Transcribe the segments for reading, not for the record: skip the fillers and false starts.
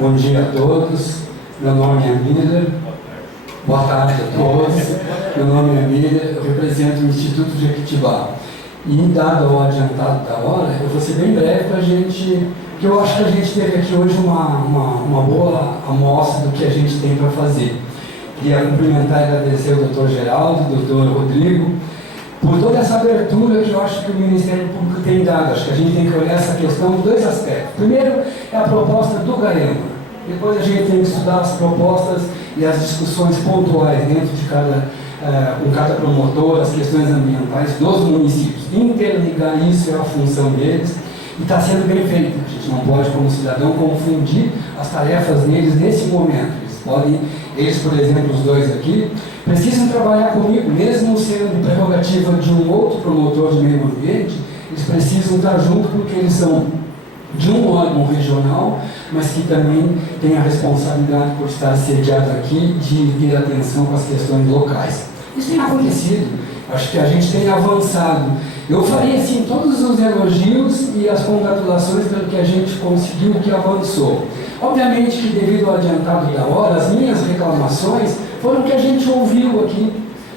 Bom dia a todos, meu nome é Miller, boa tarde a todos, meu nome é Miller, eu represento o Instituto Jequitibá. E dado o adiantado da hora, eu vou ser bem breve para a gente, porque eu acho que a gente teve aqui hoje uma boa amostra do que a gente tem para fazer. Queria cumprimentar e agradecer o Dr. Geraldo, o Dr. Rodrigo, por toda essa abertura que eu acho que o Ministério Público tem dado. Acho que a gente tem que olhar essa questão de dois aspectos. Primeiro é a proposta do GAEMA. Depois a gente tem que estudar as propostas e as discussões pontuais dentro de com cada promotor, as questões ambientais dos municípios. Interligar isso é a função deles e está sendo bem feito. A gente não pode, como cidadão, confundir as tarefas deles nesse momento. Eles, por exemplo, os dois aqui, precisam trabalhar comigo, mesmo sendo prerrogativa de um outro promotor de meio ambiente, eles precisam estar junto porque eles são de um órgão regional, mas que também tem a responsabilidade por estar sediado aqui de ter atenção com as questões locais. Isso tem acontecido, acho que a gente tem avançado. Eu faria assim todos os elogios e as congratulações pelo que a gente conseguiu, que avançou. Obviamente que devido ao adiantado da hora, as minhas reclamações foram que a gente ouviu aqui.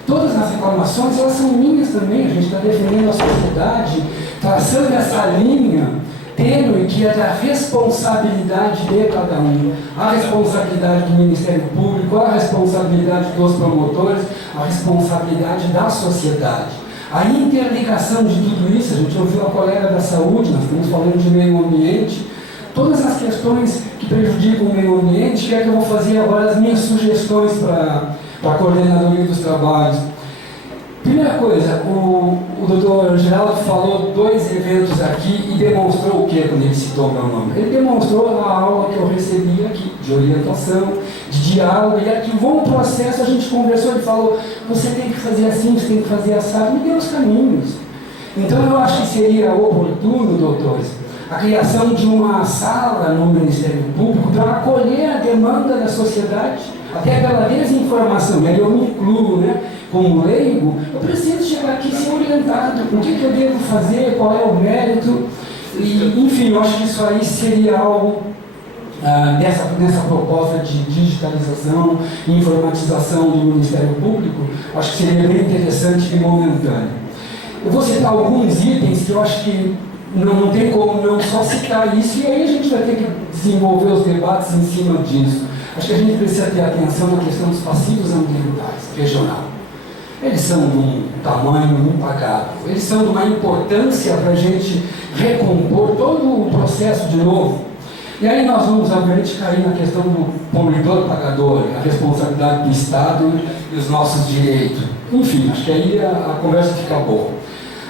Todas as reclamações, elas são minhas também. A gente está defendendo a sociedade, traçando essa linha tênue que é da responsabilidade de cada um. A responsabilidade do Ministério Público, a responsabilidade dos promotores, a responsabilidade da sociedade. A interligação de tudo isso, a gente ouviu a colega da saúde, nós estamos falando de meio ambiente, todas as questões que prejudicam o meio ambiente, que é que eu vou fazer agora as minhas sugestões para a coordenadoria dos trabalhos. Primeira coisa, o Dr. Geraldo falou dois eventos aqui e demonstrou o que quando ele citou meu nome? Ele demonstrou a aula que eu recebi aqui, de orientação, de diálogo, e aqui um processo, a gente conversou, ele falou, você tem que fazer assim, você tem que fazer assado, me deu os caminhos. Então eu acho que seria oportuno, doutores, a criação de uma sala no Ministério Público para acolher a demanda da sociedade, até pela desinformação, e aí eu me incluo, né? Como leigo, eu preciso chegar aqui e ser orientado, o que eu devo fazer, qual é o mérito, e, enfim, eu acho que isso aí seria algo nessa proposta de digitalização e informatização do Ministério Público, acho que seria bem interessante e momentâneo. Eu vou citar alguns itens que eu acho que não tem como não só citar isso, e aí a gente vai ter que desenvolver os debates em cima disso. Acho que a gente precisa ter atenção na questão dos passivos ambientais, regional. Eles são de um tamanho impagável, eles são de uma importância para a gente recompor todo o processo de novo. E aí nós vamos, obviamente, cair na questão do poluidor-pagador, a responsabilidade do Estado e os nossos direitos. Enfim, acho que aí a conversa fica boa.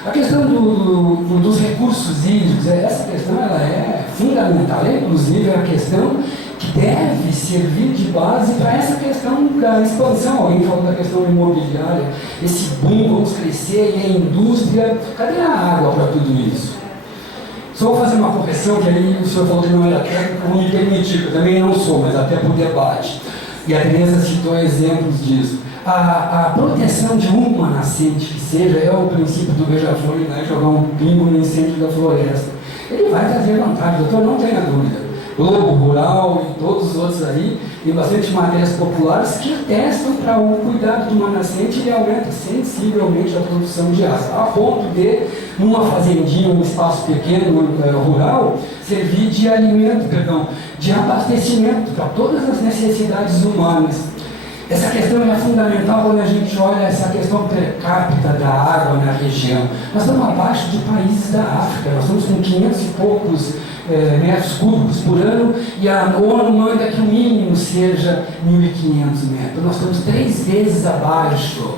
A questão dos recursos hídricos, essa questão ela é fundamental, inclusive é a questão que deve servir de base para essa questão da expansão. Alguém falou da questão imobiliária, esse boom, vamos crescer, e a indústria, cadê a água para tudo isso? Só vou fazer uma correção, que aí o senhor falou que não era técnico, vou me permitir, eu também não sou, mas até por debate. E a Tereza citou exemplos disso. A proteção de uma nascente que seja é o princípio do beija-flor, né? Jogar um pingo no incêndio da floresta. Ele vai trazer vantagem, doutor, não tenha dúvida. Globo Rural e todos os outros aí, tem bastante matérias populares que atestam para o cuidado de uma nascente, ele aumenta sensivelmente a produção de água, a ponto de, numa fazendinha, um espaço pequeno rural, servir de alimento, de abastecimento para todas as necessidades humanas. Essa questão é fundamental quando a gente olha essa questão per capita da água na região. Nós estamos abaixo de países da África, nós estamos com 500 e poucos metros cúbicos por ano, e a ONU manda que o mínimo seja 1.500 metros. Nós estamos 3 vezes abaixo.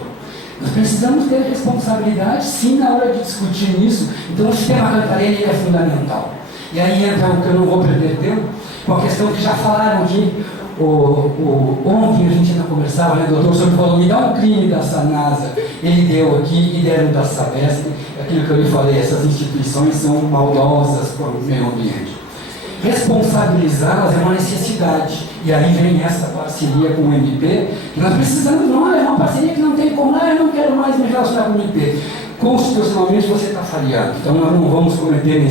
Nós precisamos ter responsabilidade, sim, na hora de discutir isso. Então o sistema Cantarelli é fundamental. E aí entra o que eu não vou perder tempo, com a questão que já falaram aqui. Ontem a gente ainda conversava, né, doutor, o senhor falou, me dá um crime da Sanasa, ele deu aqui e deram da Sabesp, aquilo que eu lhe falei, essas instituições são maldosas para o meio ambiente. Responsabilizá-las é uma necessidade, e aí vem essa parceria com o MP, que nós precisamos, não é uma parceria que não tem como, eu não quero mais me relacionar com o MP. Constitucionalmente você está falhado, então nós não vamos cometer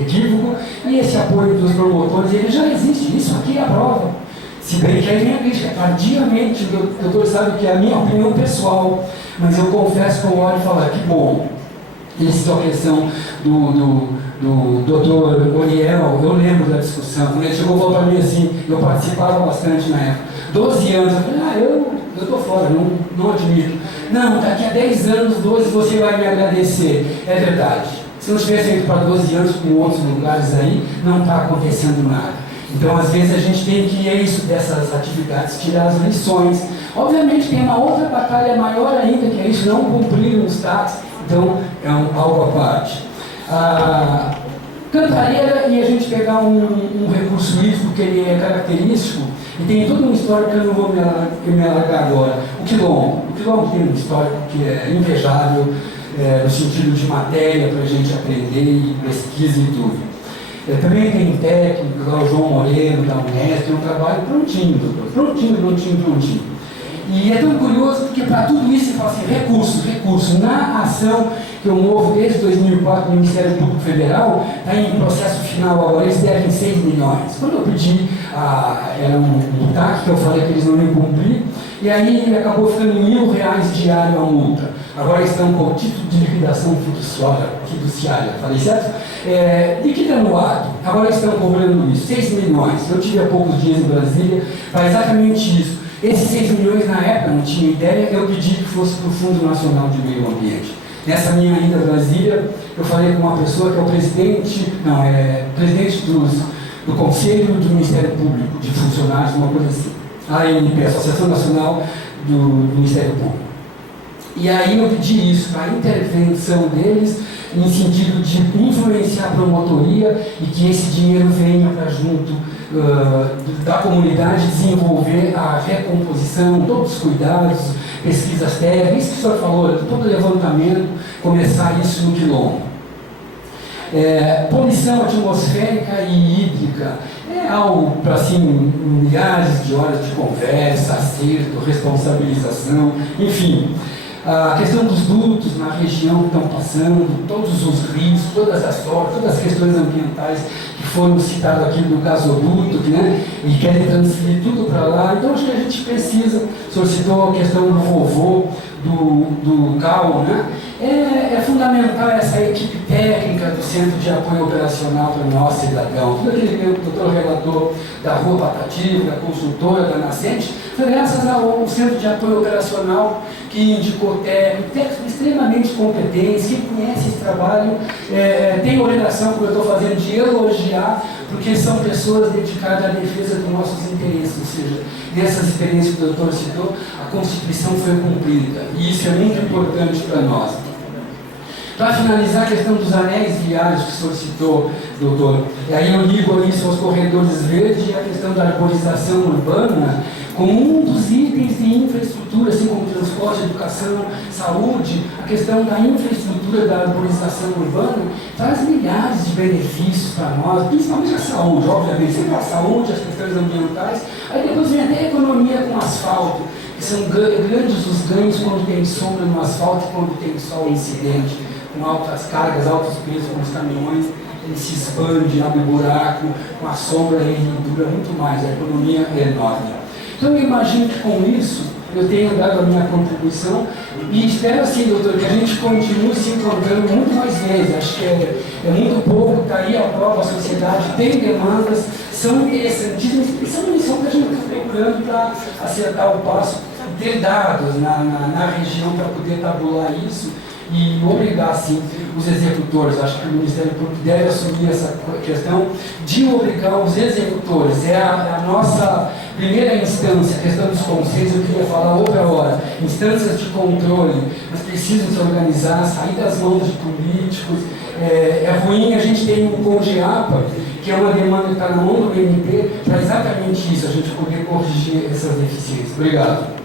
equívoco, e esse apoio dos promotores, ele já existe, isso aqui é a prova. Se bem que aí vem a crítica, tardiamente, o doutor sabe que é a minha opinião pessoal, mas eu confesso que eu olho e falo, que bom. Isso é a questão do doutor Oriel, eu lembro da discussão, quando ele chegou e falou para mim assim, eu participava bastante na época, 12 anos, eu falei, eu estou fora, não admito. Não, daqui a 10 anos, 12, você vai me agradecer. É verdade. Se não tivesse ido para 12 anos com outros lugares aí, não está acontecendo nada. Então, às vezes, a gente tem que, dessas atividades, tirar as lições. Obviamente, tem uma outra batalha maior ainda, que é isso, não cumprir os TACs. Então, é algo à parte. Cantareira, e a gente pegar um recurso hídrico que ele é característico, e tem toda uma história que eu não vou me alargar agora. O Quilombo. O Quilombo tem uma história que é invejável, no sentido de matéria para a gente aprender e pesquisa e tudo. Também tem técnico, o João Moreno, da Unesp, tem um trabalho prontinho, doutor. Prontinho. E é tão curioso porque para tudo isso se fala assim, recursos. Na ação que eu movo desde 2004 no Ministério Público Federal, está em processo final agora, eles devem 6 milhões. Quando eu pedi, era um TAC que eu falei que eles não iam cumprir, e aí acabou ficando R$1.000 diário a multa. Agora estão com o título de liquidação fiduciária, falei certo? Liquidando o ato, agora estão cobrando isso, 6 milhões. Eu tive há poucos dias em Brasília para exatamente isso. Esses 6 milhões na época, não tinha ideia, eu pedi que fosse para o Fundo Nacional de Meio Ambiente. Nessa minha ida a Brasília, eu falei com uma pessoa que é o presidente do Conselho do Ministério Público, de funcionários, uma coisa assim. A ANP, Associação Nacional do Ministério Público. E aí eu pedi isso, para a intervenção deles, em sentido de influenciar a promotoria e que esse dinheiro venha para junto da comunidade, desenvolver a recomposição, todos os cuidados, pesquisas técnicas, isso que o senhor falou, todo levantamento, começar isso no Quilombo. Poluição atmosférica e hídrica é algo para assim, milhares de horas de conversa, acerto, responsabilização, enfim. A questão dos dutos na região que estão passando, todos os rios, todas as questões ambientais que foram citadas aqui do gasoduto, né, e querem transferir tudo para lá. Então, acho que a gente precisa, o senhor citou a questão do vovô, do CAU, né? É fundamental essa equipe técnica do Centro de Apoio Operacional para nós, cidadãos. Tudo aquele que o doutor relator da Rua Patativa, da consultora, da Nascente, foi graças ao Centro de Apoio Operacional que indicou técnicos extremamente competentes, que conhecem esse trabalho, tem a obrigação, como eu estou fazendo, de elogiar, porque são pessoas dedicadas à defesa dos nossos interesses, ou seja, nessas experiências que o doutor citou, a Constituição foi cumprida, e isso é muito importante para nós. Para finalizar, a questão dos anéis viários que o senhor citou, doutor, e aí eu ligo isso aos corredores verdes e a questão da arborização urbana como um dos itens de infraestrutura, assim como transporte, educação, saúde. A questão da infraestrutura da arborização urbana traz milhares de benefícios para nós, principalmente a saúde, obviamente, sempre a saúde, as questões ambientais, aí depois vem até a economia com asfalto, que são grandes os ganhos quando tem sombra no asfalto e quando tem sol incidente, com altas cargas, altos pesos, com os caminhões, ele se expande, abre buraco, com a sombra ele dura muito mais, a economia é enorme. Então eu imagino que com isso eu tenho dado a minha contribuição e espero assim, doutor, que a gente continue se encontrando muito mais vezes. Acho que é muito pouco, está aí a prova, a sociedade tem demandas, são interessantíssimas e são lições que a gente está procurando para acertar o passo, ter dados na região para poder tabular isso e obrigar, sim, os executores. Acho que o Ministério Público deve assumir essa questão de obrigar os executores. É a nossa primeira instância, a questão dos conselhos, eu queria falar outra hora. Instâncias de controle, mas precisam se organizar, sair das mãos de políticos. É ruim, a gente tem o CONGEAPA, que é uma demanda que está na mão do MP, para exatamente isso, a gente poder corrigir essas deficiências. Obrigado.